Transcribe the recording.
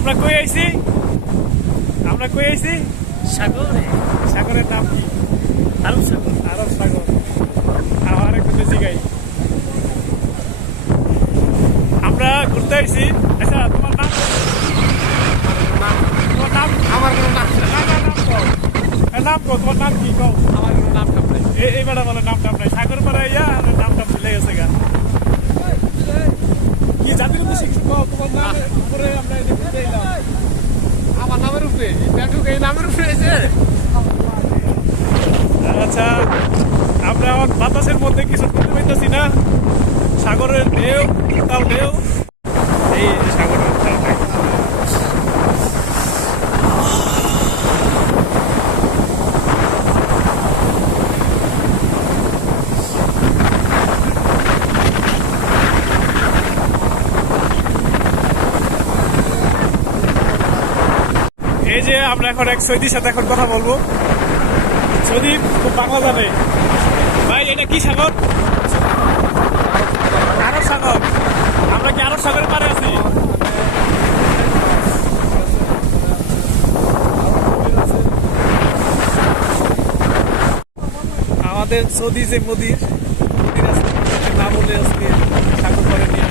আমরা কই আইছি? আমরা কই আইছি? সাগরে। সাগরের নাম কি? আরব সাগর। আরব সাগর। আমার একটু জিগাই। আমরা ঘুরতে আইছি। আচ্ছা তোমার নাম? তোমার নাম? আমার কোনো নাম না না নাম কও। নাম কও, তোমার নাম কি কও? আমার কোনো নাম টাম নাই। এই বেটা বলে নাম টাম নাই। সাগর পাড়া ইয়া নাম টাম ভুলে গেছে গা। কি জাতির উদ্দেশ্যে কিছু কও, তোমার নাম উপরে আমরা এটা ঘুরতে এলাম। আমার নামের উপরে ব্যাটুক এই নামের উপরে এসে আচ্ছা আমরা আমার বাতাসের মধ্যে কিছু করতে পারতেছি না। সাগরের ঢেউ, উত্তাল ঢেউ, এই সাগরের উত্তাল ঢেউ। এই যে আমরা এখন এক সৈদির সাথে এখন কথা বলবো। সৈদি খুব বাংলা জানে। ভাই এটা কি সাগর? আরব সাগর। আমরা কি আরব সাগরের পারে আছি? আমাদের সৌদি যে মোদির আছে না বলে আজকে সাগর করে নিয়ে